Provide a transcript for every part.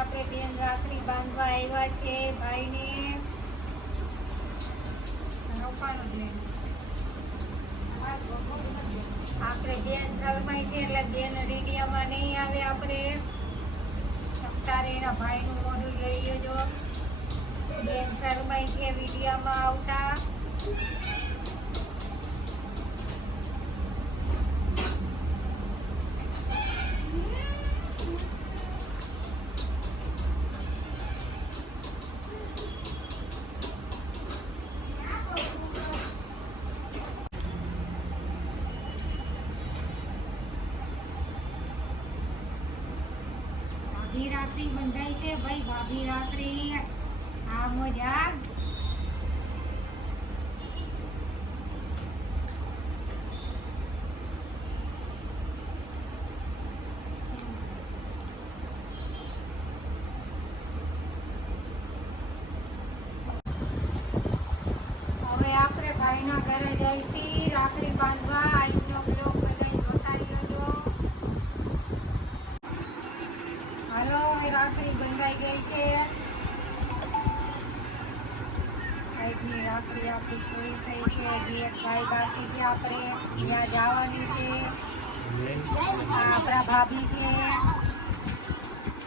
આપણે બેન રાખડી બાંધવા આવ્યા છે ભાઈને. આપણે બેન શરમાઈ છે એટલે બેન રેડિયામાં નહીં આવે. આપણે તારે એના ભાઈનું મોઢું લઈ લેજો. બેન શરમાઈ છે વિડીયામાં આવતા. ભાભી રાખડી બંધાઈ છે ભાઈ. ભાભી રાખડી આ મજા. હવે આપણે ભાઈના ઘરે જઈશી રાખડી બાંધવા. આજનો બ્લોગ બધા જોતા રહેજો. હાલો, રાખડી બંધાઈ ગઈ છે. ભાઈની રાખડી આપણી પૂરી થઈ છે. હજી એક ભાઈ બાકી છે. આપણે ત્યાં જવાની છે. આ આપણા ભાભી છે,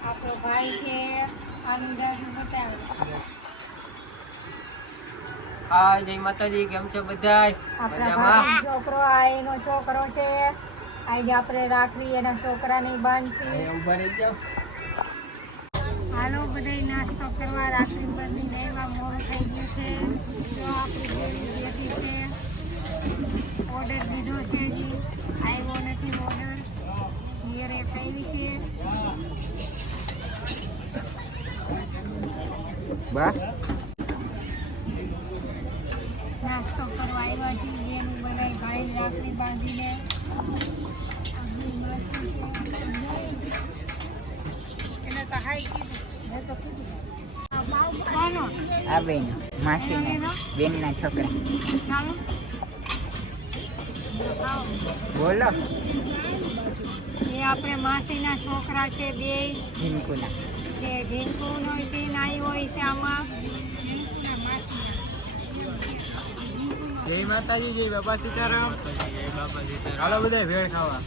આપણો ભાઈ છે. આનું દર્શન બતાવે. હા, જય માતાજી. કેમ છો બધાય? આપણા ભાભીનો છોકરો આ એનો છોકરો છે. આજે આપણે રાખડી એના છોકરાની બાંધશી. ઉભા રહી જાઓ. હાલો બધાય નાસ્તો કરવા. રાખડી બાંધીને એવા મોડું થઈ ગયું છે. જો આપણી દેવી બેઠી છે. ઓર્ડર દીધો છે, હજી આવ્યો નથી ઓર્ડર. ઘેર એક આવી છે. બા નાસ્તો કરવા આવ્યા છીએ. બેનું બધાય ભાઈ રાખડી બાંધીને. એને તો હાઈ કીધું. કોનો? આ બેન માસીના બેનના છોકરા. ચાલો. બોલો. એ આપણે માસીના છોકરા છે બે. ઝીનકુના. જે ઢીંકુનો સીન આવ્યો હોય છે આમાં. જય માતાજી. જય બાપા સીતારામ. જય બાપા સીતારામ. હાલો બધા ભેળ ખાવા.